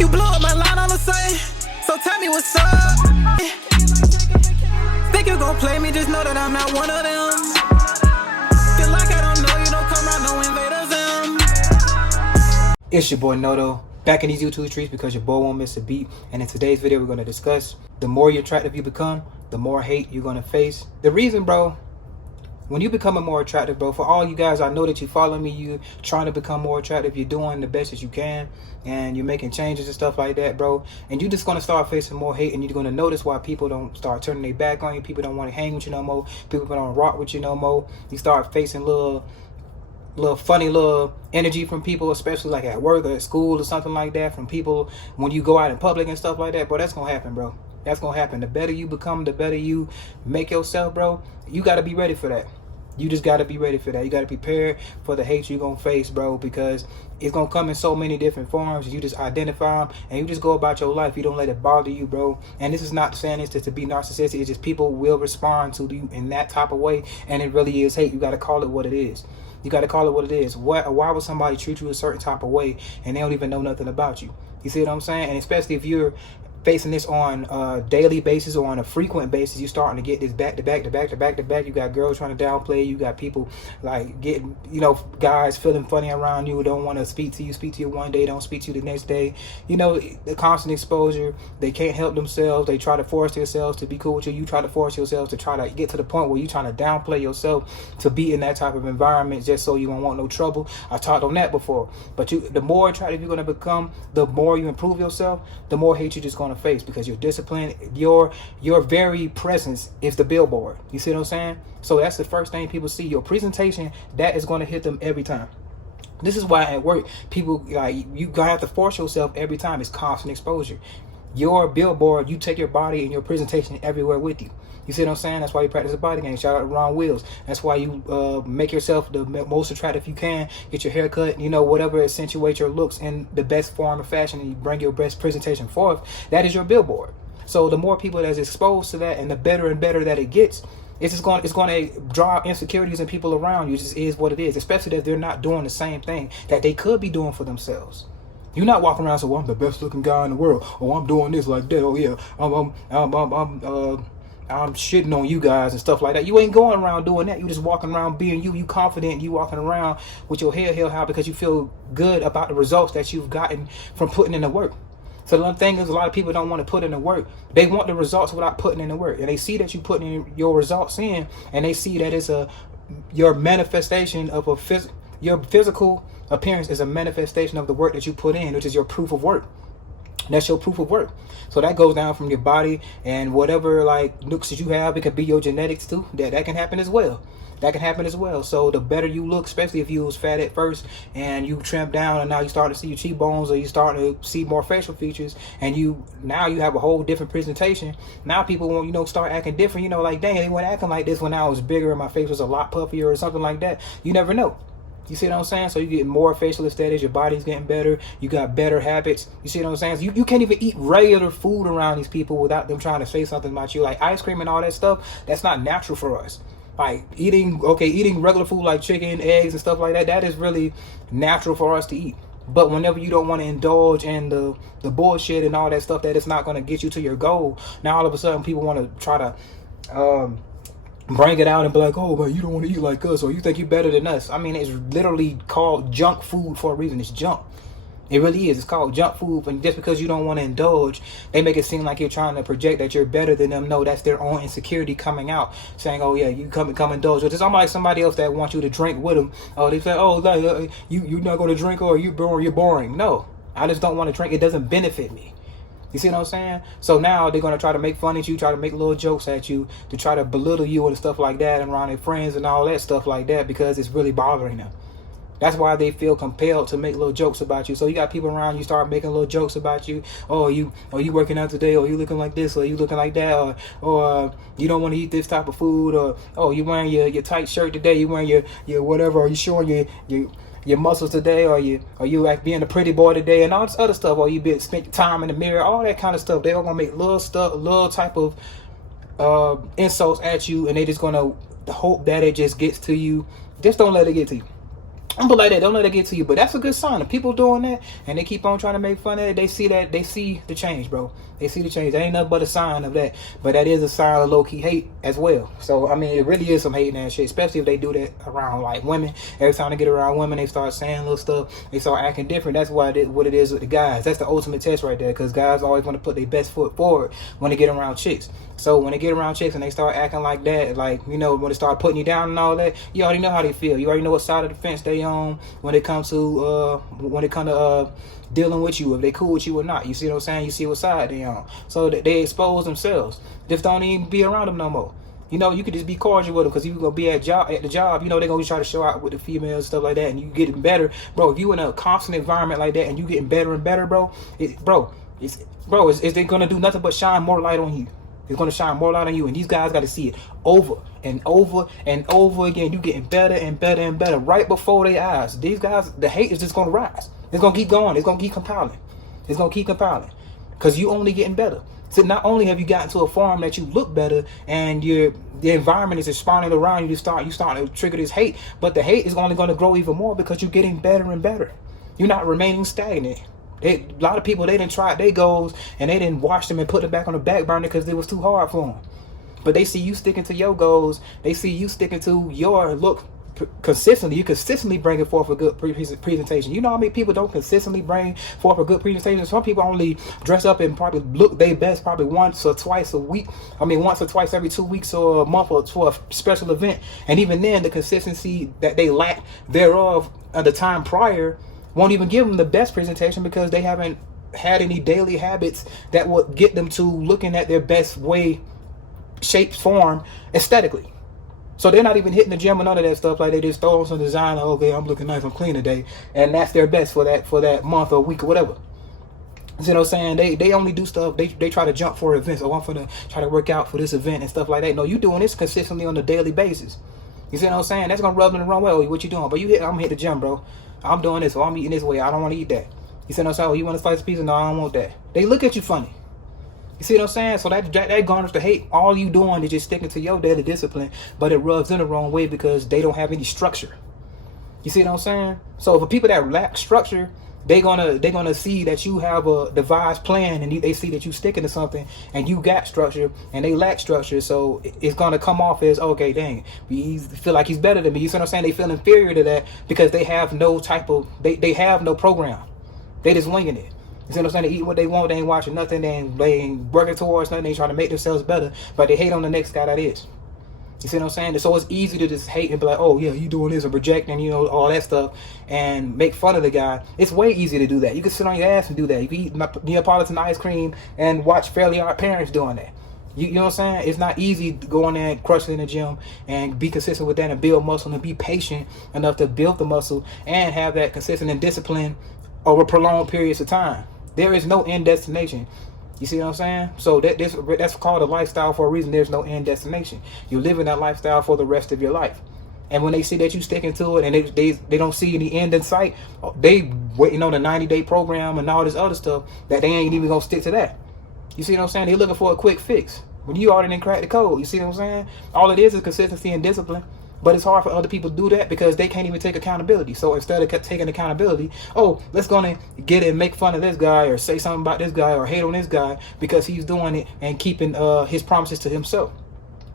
You blow up my line all the same, so tell me what's up. Think you gon' play me, just know that I'm not one of them. Feel like I don't know you, don't come around, no invaders them. It's your boy Noto, back in these YouTube streets because your boy won't miss a beat. And in today's video, we're going to discuss the more attractive you become, the more hate you're going to face. The reason, bro, when you becoming more attractive, bro, for all you guys, I know that you follow me, you trying to become more attractive, you're doing the best that you can, and you're making changes and stuff like that, bro. And you're just going to start facing more hate, and you're going to notice why people don't start turning their back on you. People don't want to hang with you no more. People don't rock with you no more. You start facing little funny little energy from people, especially like at work or at school or something like that, from people when you go out in public and stuff like that. Bro, that's gonna happen, bro. That's gonna happen. The better you become, the better you make yourself, bro. You got to be ready for that. You just got to be ready for that. You got to prepare for the hate you're gonna face, bro, because it's gonna come in so many different forms. You just identify them and you just go about your life. You don't let it bother you, bro. And this is not saying this to be narcissistic. It's just people will respond to you in that type of way, and it really is hate. You got to call it what it is. You got to call it what it is. Why would somebody treat you a certain type of way and they don't even know nothing about you? You see what I'm saying? And especially if you're facing this on a daily basis or on a frequent basis, you starting to get this back to back to back to back to back. You got girls trying to downplay you. Got people like getting, guys feeling funny around you, don't want to speak to you one day, don't speak to you the next day. The constant exposure, they can't help themselves. They try to force themselves to be cool with you. You try to force yourself to try to get to the point where you trying to downplay yourself to be in that type of environment just so you don't want no trouble. I talked on that before. But the more attractive you're going to become, the more you improve yourself, the more hate you're just going to face, because your discipline, your very presence is the billboard. You see what I'm saying? So that's the first thing people see. Your presentation, that is going to hit them every time. This is why at work, people, like, you gonna have to force yourself every time. It's constant exposure. Your billboard, you take your body and your presentation everywhere with you. You see what I'm saying? That's why you practice a body game. Shout out to Ron Wills. That's why you make yourself the most attractive you can. Get your hair cut, whatever accentuates your looks in the best form of fashion, and you bring your best presentation forth. That is your billboard. So the more people that's exposed to that, and the better and better that it gets, it's going to draw insecurities in people around you. It just is what it is, especially that they're not doing the same thing that they could be doing for themselves. You're not walking around saying, well, I'm the best looking guy in the world. Oh, I'm doing this like that. Oh yeah, I'm shitting on you guys and stuff like that. You ain't going around doing that. You just walking around being you. You confident. You walking around with your head held high because you feel good about the results that you've gotten from putting in the work. So the thing is, a lot of people don't want to put in the work. They want the results without putting in the work. And they see that you putting in your results in, and they see that it's your manifestation of your physical appearance is a manifestation of the work that you put in, which is your proof of work. That's your proof of work. So that goes down from your body and whatever like nooks that you have. It could be your genetics too. That can happen as well. That can happen as well. So the better you look, especially if you was fat at first and you trimmed down and now you start to see your cheekbones, or you start to see more facial features, and now you have a whole different presentation. Now people want, start acting different. Like, dang, they weren't acting like this when I was bigger and my face was a lot puffier or something like that. You never know. You see what I'm saying? So you get more facial aesthetics, your body's getting better, you got better habits. You see what I'm saying? So you can't even eat regular food around these people without them trying to say something about you. Like ice cream and all that stuff, that's not natural for us. Like eating regular food like chicken, eggs and stuff like that, that is really natural for us to eat. But whenever you don't want to indulge in the bullshit and all that stuff that is not going to get you to your goal, now all of a sudden people want to try to bring it out and be like, oh, but you don't want to eat like us, or you think you're better than us. I mean, it's literally called junk food for a reason. It's junk. It really is. It's called junk food. And just because you don't want to indulge, they make it seem like you're trying to project that you're better than them. No, that's their own insecurity coming out, saying, oh yeah, you come indulge. Or just like somebody else that wants you to drink with them. Oh, they say, oh, you're not going to drink, or you're boring. No, I just don't want to drink. It doesn't benefit me. You see what I'm saying? So now they're going to try to make fun at you, try to make little jokes at you, to try to belittle you and stuff like that, and around their friends and all that stuff like that, because it's really bothering them. That's why they feel compelled to make little jokes about you. So you got people around you start making little jokes about you. Oh, you working out today? Or you looking like this? Or you looking like that? Or you don't want to eat this type of food? Or oh, you wearing your tight shirt today? You wearing your whatever? Are you showing your muscles today? Or you like being a pretty boy today? And all this other stuff. Or you been spent time in the mirror? All that kind of stuff. They all gonna make little type of insults at you, and they just gonna hope that it just gets to you. Just don't let it get to you. I'm like that. Don't let it get to you. But that's a good sign. If people doing that and they keep on trying to make fun of it, they see the change, bro. They see the change. That ain't nothing but a sign of that. But that is a sign of low-key hate as well. So, I mean, it really is some hating that shit, especially if they do that around, like, women. Every time they get around women, they start saying little stuff. They start acting different. That's what it is with the guys. That's the ultimate test right there, because guys always want to put their best foot forward when they get around chicks. So when they get around chicks and they start acting like that, like, you know, when they start putting you down and all that, you already know how they feel. You already know what side of the fence they on when it comes to dealing with you, if they cool with you or not. You see what I'm saying? You see what side they on. So they expose themselves. Just don't even be around them no more. You know, you could just be cordial with them, because if you're going to be at the job, you know, they're going to try to show out with the females and stuff like that, and you getting better. Bro, if you in a constant environment like that and you getting better and better, bro, is they going to do nothing but shine more light on you. It's going to shine more light on you, and these guys got to see it over and over and over again. You getting better and better and better right before their eyes. These guys, the hate is just going to rise. It's going to keep going. It's going to keep compiling. It's going to keep compiling, because you only getting better. So not only have you gotten to a form that you look better and the environment is responding around you, you start to trigger this hate, but the hate is only going to grow even more because you're getting better and better. You're not remaining stagnant. A lot of people, they didn't try their goals and they didn't watch them and put them back on the back burner because it was too hard for them. But they see you sticking to your goals. They see you sticking to your look consistently. You consistently bringing forth a good presentation. You know how many people don't consistently bring forth a good presentation? Some people only dress up and probably look their best probably once or twice a week. I mean, once or twice every 2 weeks or a month or for a special event. And even then, the consistency that they lack thereof at the time prior won't even give them the best presentation, because they haven't had any daily habits that would get them to looking at their best way, shape, form aesthetically. So they're not even hitting the gym or none of that stuff. Like, they just throw on some designer, okay, I'm looking nice, I'm clean today, and that's their best for that month or week or whatever. You know what I'm saying? They only do stuff, they try to jump for events. Oh, I'm gonna try to work out for this event and stuff like that. No, you doing this consistently on a daily basis. You see what I'm saying? That's gonna rub them the wrong way. Oh, what you doing? But I'm hit the gym, bro. I'm doing this, or I'm eating this way. I don't want to eat that. You see what I'm saying? Oh, you want to slice a pizza? No, I don't want that. They look at you funny. You see what I'm saying? So that garners the hate. All you doing is just sticking to your daily discipline, but it rubs in the wrong way because they don't have any structure. You see what I'm saying? So for people that lack structure, they're gonna see that you have a devised plan, and they see that you sticking to something and you got structure, and they lack structure. So it's gonna come off as, okay, dang, he feel like he's better than me. You see what I'm saying? They feel inferior to that because they have no type of they have no program. They just winging it. You see what I'm saying? They eat what they want. They ain't watching nothing. They ain't working towards nothing. They trying to make themselves better, but they hate on the next guy that is. You see what I'm saying? So it's easy to just hate and be like, oh yeah, you doing this, and projecting, you know, all that stuff, and make fun of the guy. It's way easier to do that. You can sit on your ass and do that. You can eat Neapolitan ice cream and watch Fairly Odd Parents doing that. You know what I'm saying? It's not easy to go in there and crush it in the gym and be consistent with that and build muscle and be patient enough to build the muscle and have that consistent and discipline over prolonged periods of time. There is no end destination. You see what I'm saying? So that's called a lifestyle for a reason. There's no end destination. You're living that lifestyle for the rest of your life. And when they see that you sticking to it and they don't see any end in sight, they waiting on a 90-day program and all this other stuff that they ain't even gonna stick to that. You see what I'm saying? They're looking for a quick fix. When you already didn't crack the code, you see what I'm saying? All it is consistency and discipline. But it's hard for other people to do that because they can't even take accountability. So instead of taking accountability, oh, let's go and get it and make fun of this guy or say something about this guy or hate on this guy because he's doing it and keeping his promises to himself.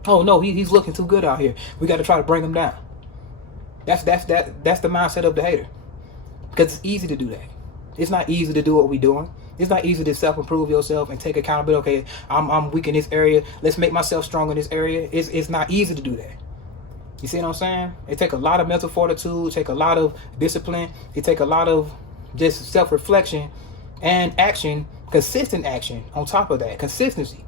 Oh no, he's looking too good out here. We got to try to bring him down. That's the mindset of the hater. Because it's easy to do that. It's not easy to do what we're doing. It's not easy to self-improve yourself and take accountability. Okay, I'm weak in this area. Let's make myself strong in this area. It's not easy to do that. You see what I'm saying? It take a lot of mental fortitude, it take a lot of discipline, it take a lot of just self-reflection and action, consistent action on top of that, consistency.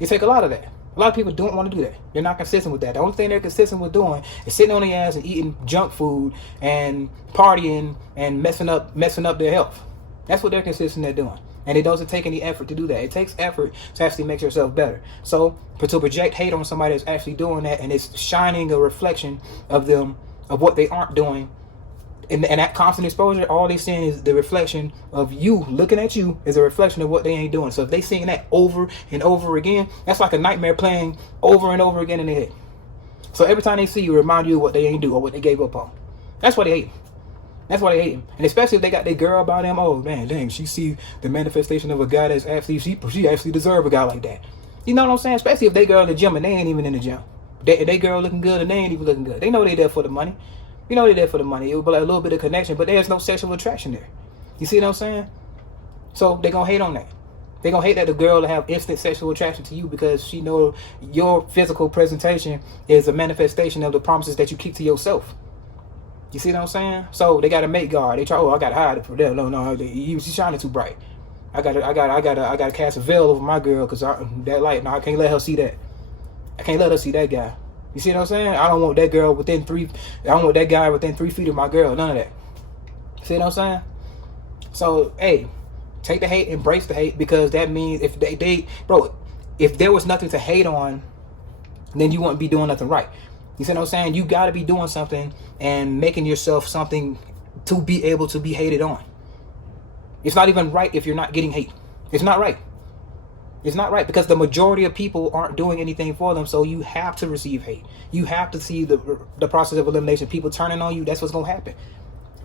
It take a lot of that. A lot of people don't want to do that. They're not consistent with that. The only thing they're consistent with doing is sitting on their ass and eating junk food and partying and messing up their health. That's what they're consistent at doing. And it doesn't take any effort to do that. It takes effort to actually make yourself better. So to project hate on somebody that's actually doing that and it's shining a reflection of them, of what they aren't doing, and that constant exposure, all they seeing is the reflection of you, looking at you is a reflection of what they ain't doing. So if they seeing that over and over again, that's like a nightmare playing over and over again in their head. So every time they see you, remind you of what they ain't do or what they gave up on. That's why they hate. That's why they hate him. And especially if they got their girl about him. Oh man, dang, she see the manifestation of a guy that's actually, she actually deserve a guy like that. You know what I'm saying? Especially if they girl in the gym and they ain't even in the gym. They girl looking good and they ain't even looking good. They know they there for the money. You know they there for the money. It will be like a little bit of connection, but there's no sexual attraction there. You see what I'm saying? So they gonna hate on that. They gonna hate that the girl will have instant sexual attraction to you because she know your physical presentation is a manifestation of the promises that you keep to yourself. You see what I'm saying? So they got a mate guard. They try. Oh, I gotta hide it for them. No, she's shining too bright. I gotta cast a veil over my girl because that light. No, I can't let her see that. I can't let her see that guy. You see what I'm saying? I don't want that girl within 3. I don't want that guy within 3 feet of my girl. None of that. See what I'm saying? So hey, take the hate, embrace the hate, because that means if bro, if there was nothing to hate on, then you wouldn't be doing nothing right. You see what I'm saying? You got to be doing something and making yourself something to be able to be hated on. It's not even right if you're not getting hate. It's not right. It's not right because the majority of people aren't doing anything for them. So you have to receive hate. You have to see the process of elimination. People turning on you. That's what's going to happen.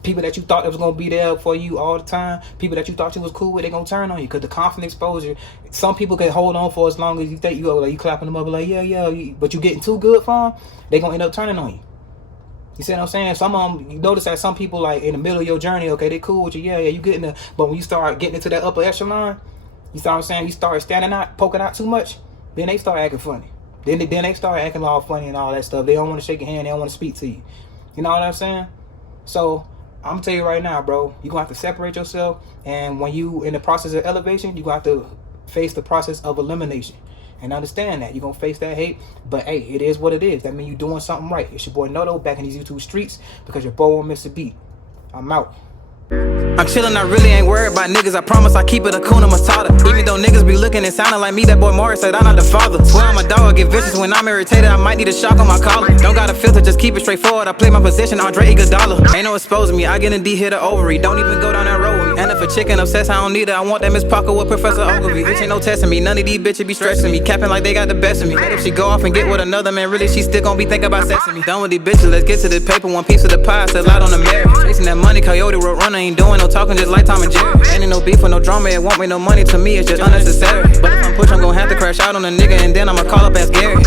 People that you thought that was going to be there for you all the time, people that you thought you was cool with, they're going to turn on you because the constant exposure. Some people can hold on for as long as you think. You clapping them up like, yeah, but you getting too good for them, they're going to end up turning on you. You see what I'm saying? Some of them, you notice that some people, like, in the middle of your journey, okay, they cool with you, yeah, you getting there. But when you start getting into that upper echelon, you start saying, you start standing out, poking out too much, then they start acting funny. Then they start acting all funny and all that stuff. They don't want to shake your hand, they don't want to speak to you. You know what I'm saying? So I'm gonna tell you right now, bro, you're gonna have to separate yourself, and when you in the process of elevation, you're gonna have to face the process of elimination. And understand that you're gonna face that hate, but hey, it is what it is. That means you're doing something right. It's your boy Noto back in these YouTube streets because your boy won't miss a beat. I'm out. I'm chillin', I really ain't worried about niggas. I promise I keep it a Kuna Matata. Even though niggas be looking and sounding like me, that boy Morris said I'm not the father. Swear I'm a dog, get vicious when I'm irritated. I might need a shock on my collar. Don't got a filter, just keep it straightforward. I play my position, Andre Iguodala. Ain't no exposing me, I get in D, hit a ovary. Don't even go down that road with me. And if a chicken obsessed, I don't need it. I want that Miss Parker with Professor Ogilvy. Bitch ain't no testing me, none of these bitches be stressing me. Capping like they got the best of me. If she go off and get with another man, really she still gon' be thinking about sexing me. Done with these bitches, let's get to the paper. One piece of the pie, still out on the merit. Chasing that money, Coyote Road Runner, ain't doing no talking, just like Tom and Jerry. Ain't no beef or no drama, it won't make no money to me, it's just unnecessary. But if I'm push, I'm gon' have to crash out on a nigga and then I'ma call up as Gary.